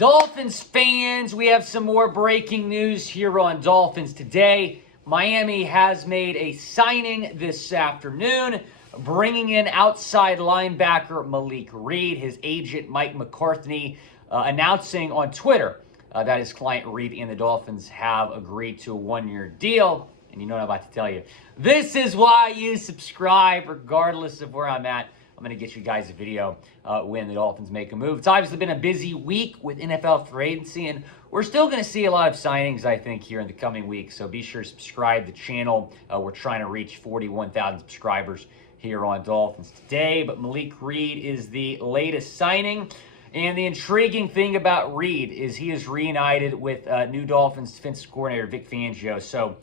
Dolphins fans, we have some more breaking news here on Dolphins Today. Miami has made a signing this afternoon, bringing in outside linebacker Malik Reed. His agent, Mike McCarthy, announcing on Twitter that his client Reed and the Dolphins have agreed to a one-year deal. And you know what I'm about to tell you. This is why you subscribe, regardless of where I'm at. I'm going to get you guys a video when the Dolphins make a move. It's obviously been a busy week with NFL free agency, and we're still going to see a lot of signings, I think, here in the coming weeks. So be sure to subscribe to the channel. We're trying to reach 41,000 subscribers here on Dolphins Today. But Malik Reed is the latest signing. And the intriguing thing about Reed is he is reunited with new Dolphins defensive coordinator Vic Fangio. So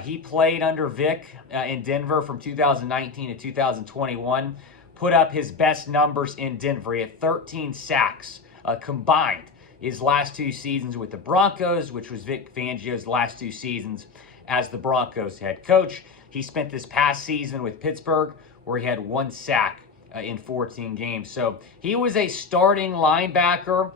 he played under Vic in Denver from 2019 to 2021. Put up his best numbers in Denver. He had 13 sacks combined his last two seasons with the Broncos, which was Vic Fangio's last two seasons as the Broncos head coach. He spent this past season with Pittsburgh, where he had one sack in 14 games. So he was a starting linebacker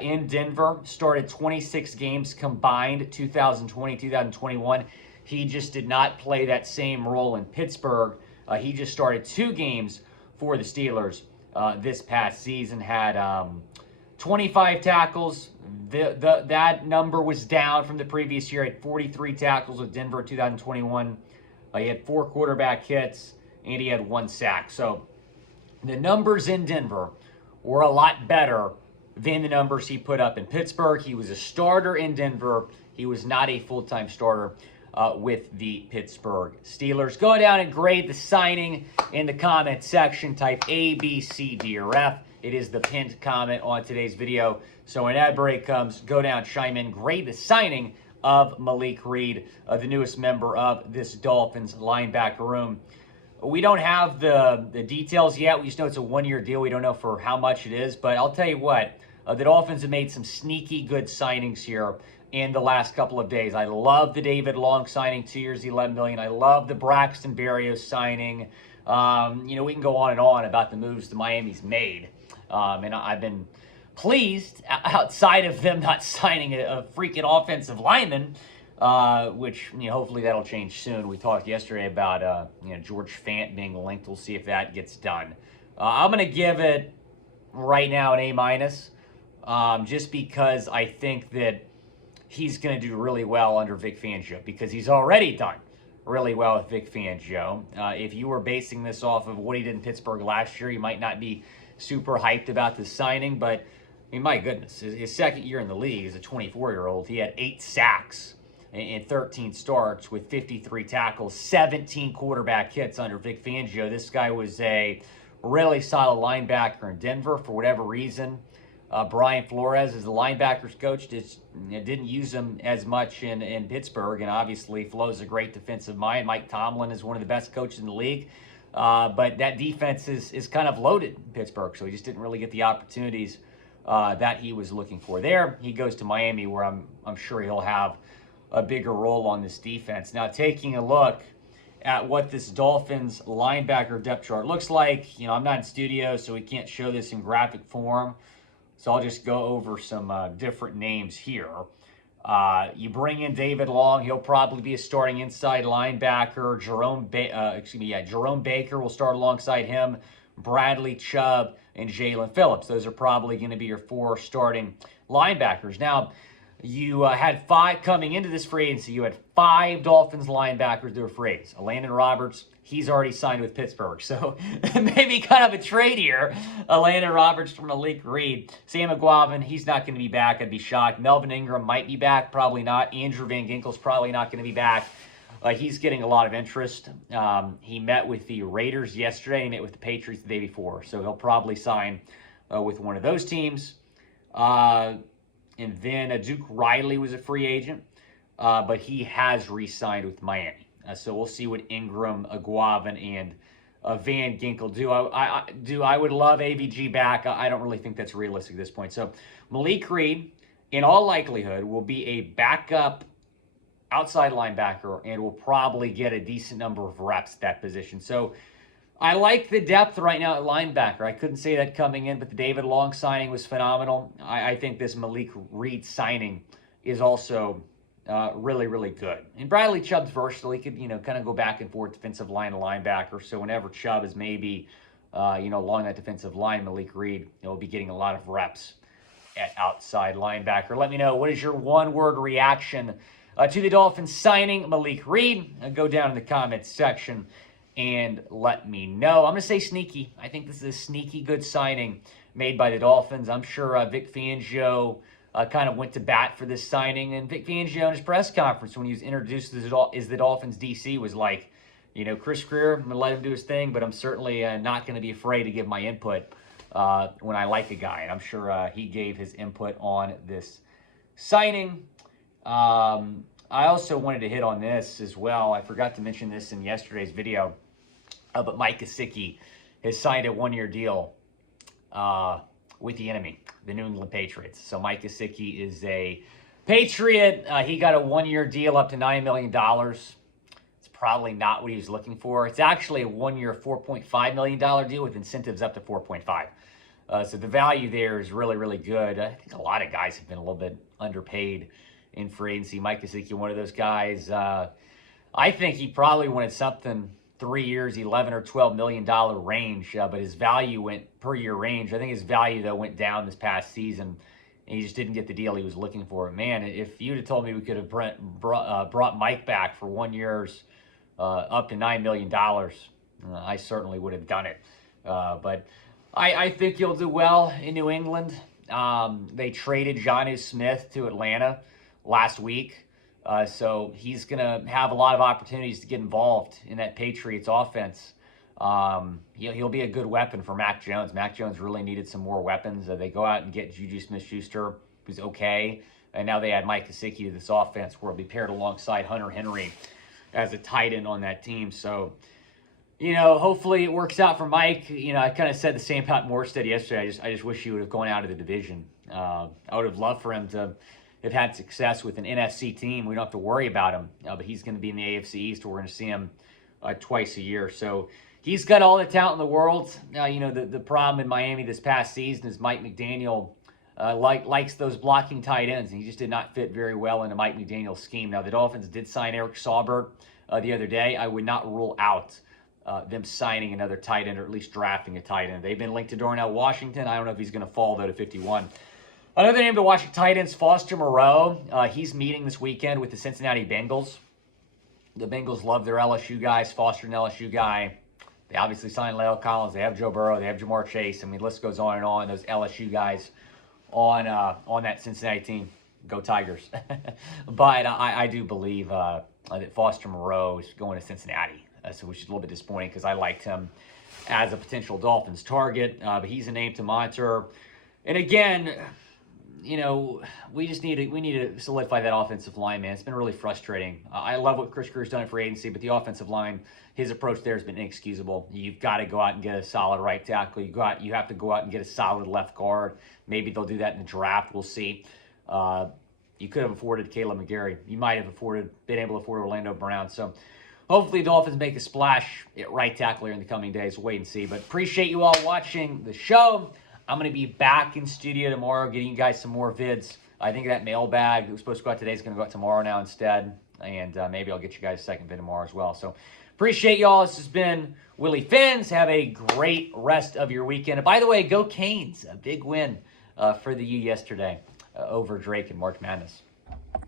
in Denver, started 26 games combined, 2020, 2021. He just did not play that same role in Pittsburgh. He just started 2 games for the Steelers this past season, had 25 tackles. That number was down from the previous year. He had 43 tackles with Denver in 2021. He had 4 quarterback hits, and he had 1 sack. So the numbers in Denver were a lot better than the numbers he put up in Pittsburgh. He was a starter in Denver. He was not a full-time starter with the Pittsburgh Steelers. Go down and grade the signing in the comment section. Type A, B, C, D, or F. It is the pinned comment on today's video. So when ad break comes, go down, chime in, grade the signing of Malik Reed, the newest member of this Dolphins linebacker room. We don't have the details yet. We just know it's a one-year deal. We don't know for how much it is. But I'll tell you what, the Dolphins have made some sneaky good signings here in the last couple of days. I love the David Long signing, 2 years, $11 million. I love the Braxton Berrios signing. We can go on and on about the moves the Miami's made. And I've been pleased, outside of them not signing a freaking offensive lineman, which hopefully that'll change soon. We talked yesterday about George Fant being linked. We'll see if that gets done. I'm going to give it right now an A-, just because I think that he's going to do really well under Vic Fangio, because he's already done really well with Vic Fangio. If you were basing this off of what he did in Pittsburgh last year, you might not be super hyped about this signing, but I mean, my goodness, his second year in the league as a 24-year-old, he had 8 sacks in 13 starts with 53 tackles, 17 quarterback hits under Vic Fangio. This guy was a really solid linebacker in Denver. For whatever reason, Brian Flores, as the linebackers coach, just didn't use him as much in Pittsburgh. And obviously, Flo's a great defensive mind. Mike Tomlin is one of the best coaches in the league. But that defense is kind of loaded in Pittsburgh, so he just didn't really get the opportunities that he was looking for there. He goes to Miami, where I'm sure he'll have a bigger role on this defense. Now, taking a look at what this Dolphins linebacker depth chart looks like, I'm not in studio, so we can't show this in graphic form. So I'll just go over some different names here. You bring in David Long. He'll probably be a starting inside linebacker. Jerome Baker will start alongside him. Bradley Chubb and Jalen Phillips. Those are probably going to be your 4 starting linebackers. Now, you had 5 coming into this free agency. You had 5 Dolphins linebackers that were free agents. Landon Roberts, he's already signed with Pittsburgh. So maybe kind of a trade here. Landon Roberts from Malik Reed. Sam McGuavin, he's not going to be back. I'd be shocked. Melvin Ingram might be back. Probably not. Andrew Van Ginkel's probably not going to be back. He's getting a lot of interest. He met with the Raiders yesterday. He met with the Patriots the day before. So he'll probably sign with one of those teams. And then Duke Riley was a free agent, but he has re-signed with Miami. So we'll see what Ingram, Aguavin, and Van Ginkel do. I would love AVG back. I don't really think that's realistic at this point. So Malik Reed, in all likelihood, will be a backup outside linebacker and will probably get a decent number of reps at that position. So I like the depth right now at linebacker. I couldn't say that coming in, but the David Long signing was phenomenal. I think this Malik Reed signing is also really, really good. And Bradley Chubb's versatile. He could, kind of go back and forth defensive line to linebacker. So whenever Chubb is maybe, along that defensive line, Malik Reed, will be getting a lot of reps at outside linebacker. Let me know, what is your one-word reaction to the Dolphins signing Malik Reed? Go down in the comments section and let me know. I'm going to say sneaky. I think this is a sneaky good signing made by the Dolphins. I'm sure Vic Fangio kind of went to bat for this signing. And Vic Fangio in his press conference when he was introduced as the Dolphins DC was like, Chris Greer, I'm going to let him do his thing, but I'm certainly not going to be afraid to give my input when I like a guy. And I'm sure he gave his input on this signing. I also wanted to hit on this as well. I forgot to mention this in yesterday's video. But Mike Gesicki has signed a one-year deal with the enemy, the New England Patriots. So Mike Gesicki is a Patriot. He got a one-year deal up to $9 million. It's probably not what he was looking for. It's actually a one-year $4.5 million deal with incentives up to 4.5. So the value there is really, really good. I think a lot of guys have been a little bit underpaid in free agency. Mike Gesicki, one of those guys. I think he probably wanted something 3 years, $11 or $12 million range, but his value went per year range. I think his value, though, went down this past season, and he just didn't get the deal he was looking for. Man, if you'd have told me we could have brought Mike back for 1 year's up to $9 million, I certainly would have done it. But I think he'll do well in New England. They traded Jonnu Smith to Atlanta last week. So he's going to have a lot of opportunities to get involved in that Patriots offense. He'll be a good weapon for Mac Jones. Mac Jones really needed some more weapons. They go out and get Juju Smith-Schuster, who's okay. And now they add Mike Gesicki to this offense where he'll be paired alongside Hunter Henry as a tight end on that team. So, hopefully it works out for Mike. I kind of said the same about Morstead yesterday. I just wish he would have gone out of the division. I would have loved for him to have had success with an NFC team. We don't have to worry about him, but he's going to be in the AFC East. We're going to see him twice a year. So he's got all the talent in the world. The problem in Miami this past season is Mike McDaniel likes those blocking tight ends, and he just did not fit very well into Mike McDaniel's scheme. Now, the Dolphins did sign Eric Saubert the other day. I would not rule out them signing another tight end or at least drafting a tight end. They've been linked to Darnell Washington. I don't know if he's going to fall, though, to 51. Another name to watch at tight ends, Foster Moreau. He's meeting this weekend with the Cincinnati Bengals. The Bengals love their LSU guys. Foster, an LSU guy. They obviously signed La'el Collins. They have Joe Burrow. They have Jamar Chase. I mean, the list goes on and on. Those LSU guys on that Cincinnati team. Go Tigers. But I do believe that Foster Moreau is going to Cincinnati. Which is a little bit disappointing because I liked him as a potential Dolphins target. But he's a name to monitor. And again, we need to solidify that offensive line, man. It's been really frustrating. I love what Chris Grier's done in free agency, but the offensive line, his approach there has been inexcusable. You've got to go out and get a solid right tackle. You have to go out and get a solid left guard. Maybe they'll do that in the draft. We'll see. You could have afforded Caleb McGarry. You might have been able to afford Orlando Brown. So hopefully the Dolphins make a splash at right tackle here in the coming days. We'll wait and see. But appreciate you all watching the show. I'm going to be back in studio tomorrow getting you guys some more vids. I think that mailbag that was supposed to go out today is going to go out tomorrow now instead. And maybe I'll get you guys a second vid tomorrow as well. So appreciate y'all. This has been Willy Fans. Have a great rest of your weekend. And by the way, go Canes. A big win for the U yesterday over Drake in March Madness.